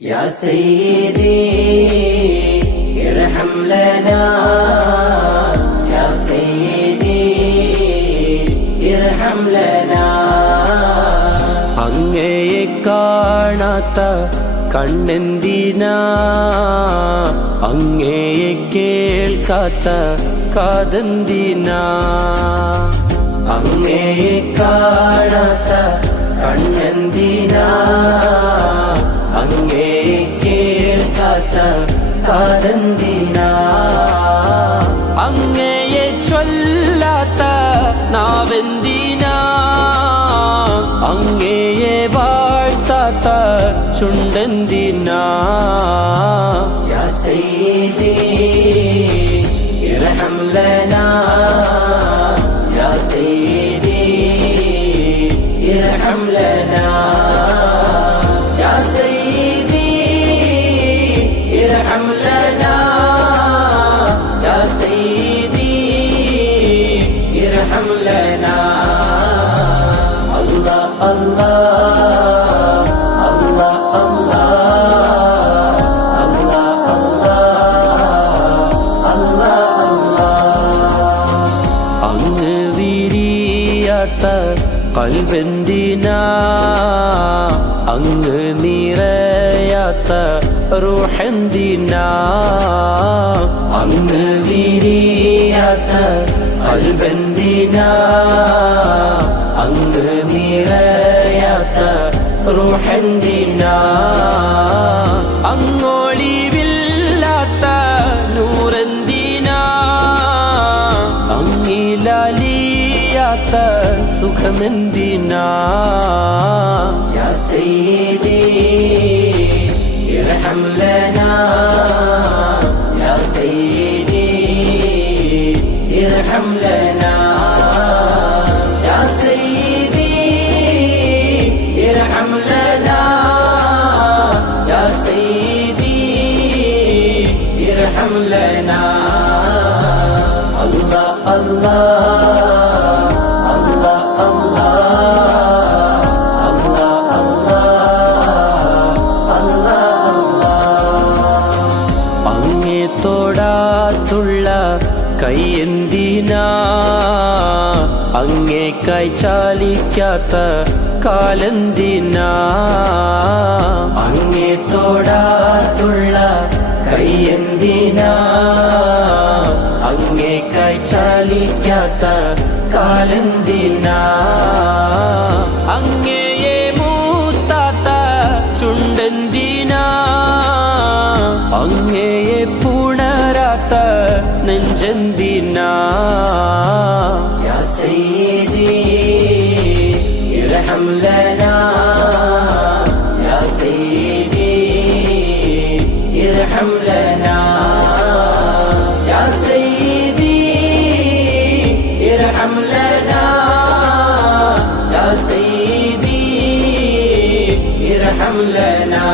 يا سيدي ارحم لنا يا سيدي ارحم لنا അങ്ങയെ കാണാത്ത കണ്ണെന്തിനാ അങ്ങയെ കേൾക്കാത്ത കാതെന്തിനാ അങ്ങയെ കാണാത്ത കണ്ണെന്തിനാ അങ്ങയെ കേൾക്കാത്ത കാതെന്തിനാ അങ്ങയെ ചൊല്ലാത്ത നാവെന്തിനാ അങ്ങയെ വാഴ്ത്താത്ത ചുണ്ടെന്തിനാ യാ സയ്യിദി ഇർഹം ലനാ യാ സയ്യിദി ഇർഹം ലനാ യാ സയ്യിദി ഇർഹം ലനാ യാ സയ്യിദി ഇർഹം ലനാ Allah അങ്ങ് വിരിയാത്ത കൽബെന്തിനാ അങ്ങ് നിറയാത്ത റൂഹെന്തിനാ അങ്ങ് വിരിയാത്ത കൽബെന്തിനാ അങ്ങ് നിറയാത്ത റൂഹെന്തിനാ അങ്ങൊളിവില്ലാത്ത നൂറെന്തിനാ അങ്ങിലലിയാത്ത സുഖമെന്തിനാ യാ സയ്യിദി ഇർഹം ലനാ യാ സയ്യിദി ഇർഹം ലനാ യാ സയ്യിദി ഇർഹം ലനാ യാ സയ്യിദി ഇർഹം ലനാ അങ്ങേ തൊടാത്തുള്ള കൈയെന്തിനാ അങ്ങേ കൈ ചാലിക്കാത്ത കാലെന്തിനാ അങ്ങേ തൊടാത്തുള്ള കൈയെന്തിനാ അങ്ങേ കൈ ചാലിക്കാത്ത കാലെന്തിനാ അങ്ങയെ മൂത്താത്ത ചുണ്ടെന്തിനാ അങ്ങയെ പുണരാത്ത നെഞ്ചെന്തിനാ യാ സയ്യിദി ഇർഹം ലനാ യാ സയ്യിദി ഇർഹം ലനാ യാ സയ്യിദി ഇർഹം ലനാ യാ സയ്യിദി ഇർഹം ലനാ